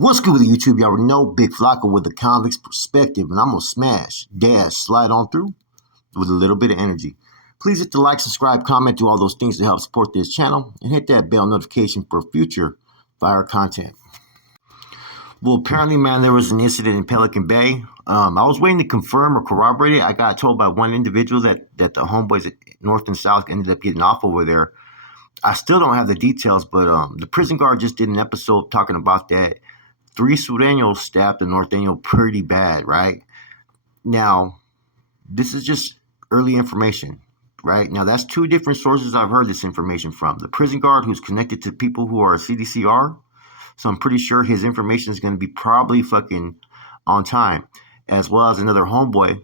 What's good with the YouTube? You already know Big Flocka with the convict's perspective, and I'm gonna slide on through with a little bit of energy. Please hit the like, subscribe, comment, do all those things to help support this channel, and hit that bell notification for future fire content. Well, apparently, man, there was an incident in Pelican Bay. I was waiting to confirm or corroborate it. I got told by one individual that the homeboys at North and South ended up getting off over there. I still don't have the details, but the prison guard just did an episode talking about that. 3 Surenos stabbed the Norteño pretty bad, right? Now, this is just early information, right? Now, that's 2 different sources I've heard this information from. The prison guard who's connected to people who are CDCR, so I'm pretty sure his information is going to be probably fucking on time, as well as another homeboy,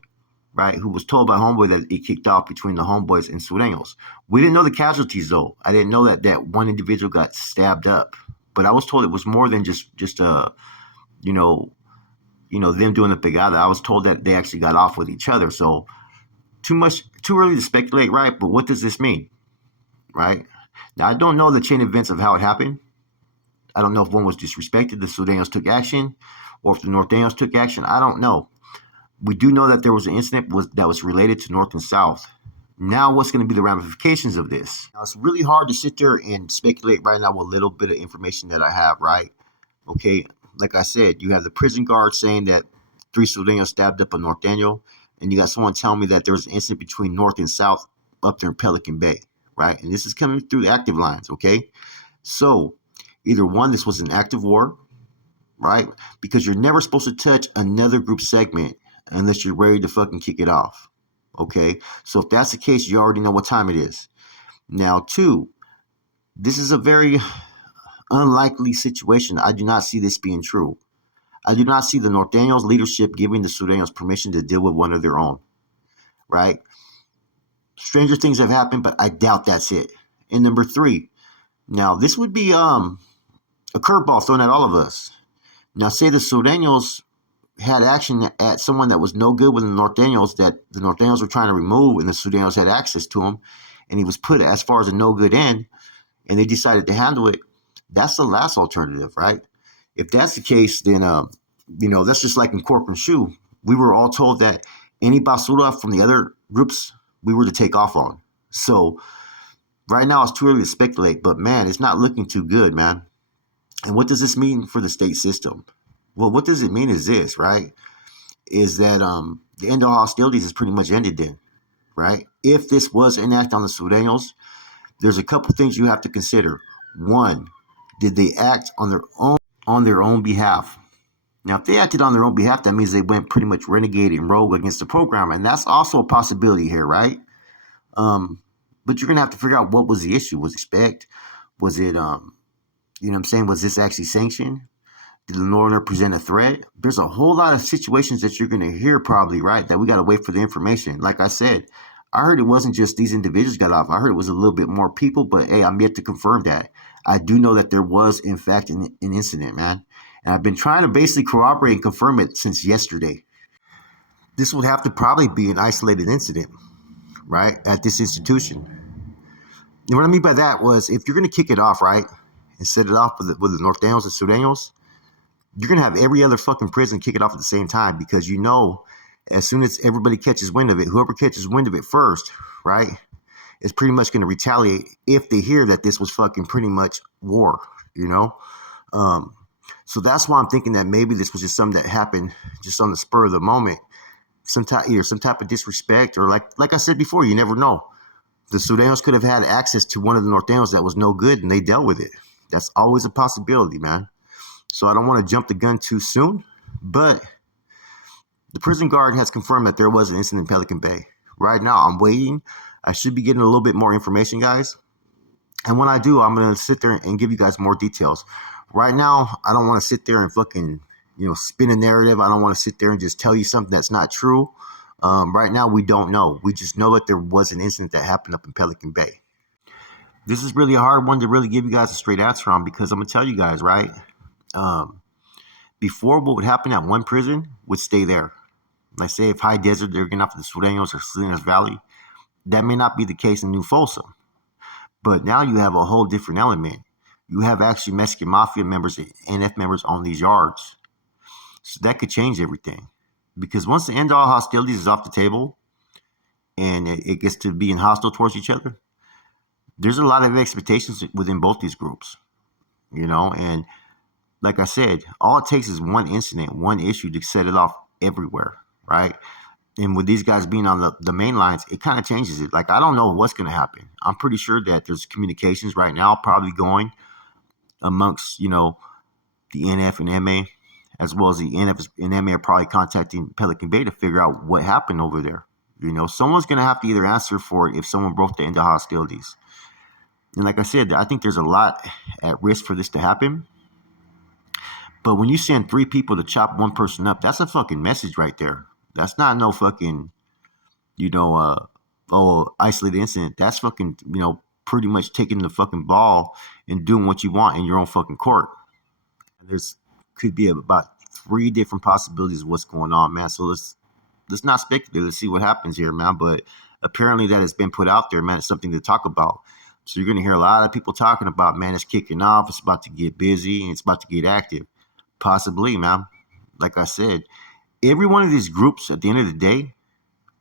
right, who was told by homeboy that it kicked off between the homeboys and Surenos. We didn't know the casualties, though. I didn't know that one individual got stabbed up. But I was told it was more than just them doing the pegada. I was told that they actually got off with each other. So too early to speculate, right? But what does this mean, right? Now, I don't know the chain of events of how it happened. I don't know if one was disrespected, the Surenos took action, or if the Norteños took action. I don't know. We do know that there was an incident that was related to North and South. Now, what's going to be the ramifications of this? Now, it's really hard to sit there and speculate right now with a little bit of information that I have, right? Okay, like I said, you have the prison guard saying that 3 Surenos stabbed up a Norteño, and you got someone telling me that there was an incident between North and South up there in Pelican Bay, right? And this is coming through the active lines, okay? So, either one, this was an active war, right? Because you're never supposed to touch another group segment unless you're ready to fucking kick it off. Okay, so if that's the case, you already know what time it is. Now, 2, this is a very unlikely situation. I do not see this being true. I do not see the Norteños leadership giving the Surenos permission to deal with one of their own, right? Stranger things have happened, but I doubt that's it. And number 3, now this would be a curveball thrown at all of us. Now, say the Surenos had action at someone that was no good with the Norteños, that the Norteños were trying to remove, and the Surenos had access to him, and he was put as far as a no good end, and they decided to handle it. That's the last alternative, right? If that's the case, then that's just like in Corcoran Shoe. We were all told that any basura from the other groups we were to take off on. So right now it's too early to speculate, but man, it's not looking too good, man. And what does this mean for the state system? Well, what does it mean is this, right? Is that the end of hostilities is pretty much ended then, right? If this was an act on the Surenos, there's a couple things you have to consider. 1, did they act on their own behalf? Now, if they acted on their own behalf, that means they went pretty much renegade and rogue against the program, and that's also a possibility here, right? But you're gonna have to figure out what was the issue. Was it spec? Was it was this actually sanctioned? Did the Northerner present a threat? There's a whole lot of situations that you're going to hear probably, right, that we got to wait for the information. Like I said, I heard it wasn't just these individuals got off. I heard it was a little bit more people, but hey, I'm yet to confirm that. I do know that there was, in fact, an incident, man. And I've been trying to basically corroborate and confirm it since yesterday. This would have to probably be an isolated incident, right, at this institution. And what I mean by that was, if you're going to kick it off, right, and set it off with the Norteños and Surenos, you're going to have every other fucking prison kick it off at the same time, because as soon as everybody catches wind of it, whoever catches wind of it first, right, is pretty much going to retaliate if they hear that this was fucking pretty much war, So that's why I'm thinking that maybe this was just something that happened just on the spur of the moment. Some type of disrespect, or like I said before, you never know. The Surenos could have had access to one of the Norteños that was no good, and they dealt with it. That's always a possibility, man. So I don't want to jump the gun too soon, but the prison guard has confirmed that there was an incident in Pelican Bay. Right now, I'm waiting. I should be getting a little bit more information, guys. And when I do, I'm going to sit there and give you guys more details. Right now, I don't want to sit there and fucking, spin a narrative. I don't want to sit there and just tell you something that's not true. Right now, we don't know. We just know that there was an incident that happened up in Pelican Bay. This is really a hard one to really give you guys a straight answer on, because I'm going to tell you guys, right? Before, what would happen at one prison would stay there. Like, say if High Desert, they're getting off the Surenos or Salinas Valley, that may not be the case in New Folsom. But now you have a whole different element. You have actually Mexican mafia members and NF members on these yards. So that could change everything. Because once the end all hostilities is off the table and it gets to being hostile towards each other, there's a lot of expectations within both these groups, and like I said, all it takes is one incident, one issue to set it off everywhere, right? And with these guys being on the main lines, it kind of changes it. Like, I don't know what's going to happen. I'm pretty sure that there's communications right now probably going amongst, the NF and MA, as well as the NF and MA are probably contacting Pelican Bay to figure out what happened over there. Someone's going to have to either answer for it if someone broke the end of hostilities. And like I said, I think there's a lot at risk for this to happen. But when you send 3 people to chop one person up, that's a fucking message right there. That's not no fucking, isolated incident. That's fucking, pretty much taking the fucking ball and doing what you want in your own fucking court. There's could be about 3 different possibilities of what's going on, man. So let's not speculate. Let's see what happens here, man. But apparently that has been put out there, man. It's something to talk about. So you're going to hear a lot of people talking about, man, it's kicking off. It's about to get busy and it's about to get active. Possibly, man. Like I said, every one of these groups, at the end of the day,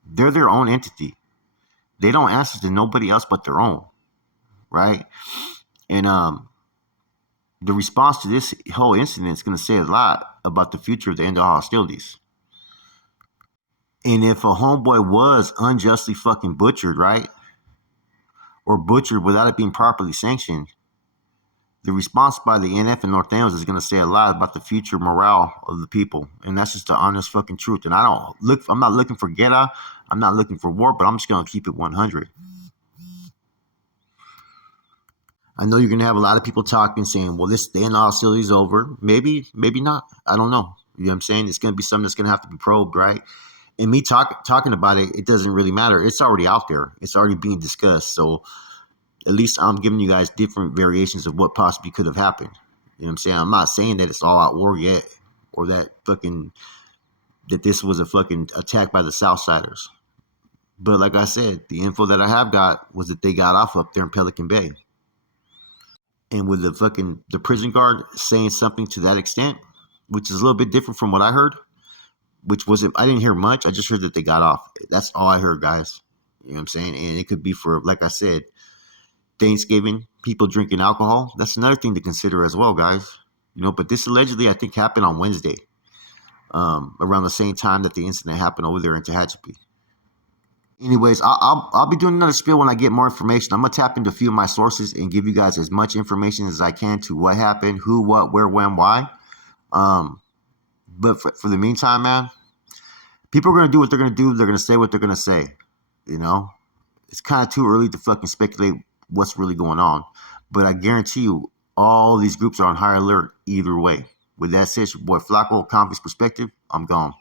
they're their own entity. They don't answer to nobody else but their own, right? And the response to this whole incident is going to say a lot about the future of the end of hostilities. And if a homeboy was unjustly fucking butchered, right, or butchered without it being properly sanctioned, the response by the NF and Nortenos is going to say a lot about the future morale of the people. And that's just the honest fucking truth. And I'm not looking for guerra. I'm not looking for war, but I'm just going to keep it 100. I know you're going to have a lot of people talking, saying, well, the end of hostilities is over. Maybe not. I don't know. You know what I'm saying? It's going to be something that's going to have to be probed, right? And me talking about it, it doesn't really matter. It's already out there. It's already being discussed. So at least I'm giving you guys different variations of what possibly could have happened. You know what I'm saying? I'm not saying that it's all out war yet, or that this was a fucking attack by the Southsiders. But like I said, the info that I have got was that they got off up there in Pelican Bay. And with the prison guard saying something to that extent, which is a little bit different from what I heard, I didn't hear much. I just heard that they got off. That's all I heard, guys. You know what I'm saying? And it could be for, like I said, Thanksgiving, people drinking alcohol. That's another thing to consider as well, guys. But this allegedly, I think, happened on Wednesday, around the same time that the incident happened over there in Tehachapi. Anyways, I'll be doing another spiel when I get more information. I'm gonna tap into a few of my sources and give you guys as much information as I can to what happened, who, what, where, when, why. But for the meantime, man, people are gonna do what they're gonna do. They're gonna say what they're gonna say. It's kind of too early to fucking speculate what's really going on. But I guarantee you, all these groups are on high alert either way. With that said, your boy Flacco, Convict's Perspective, I'm gone.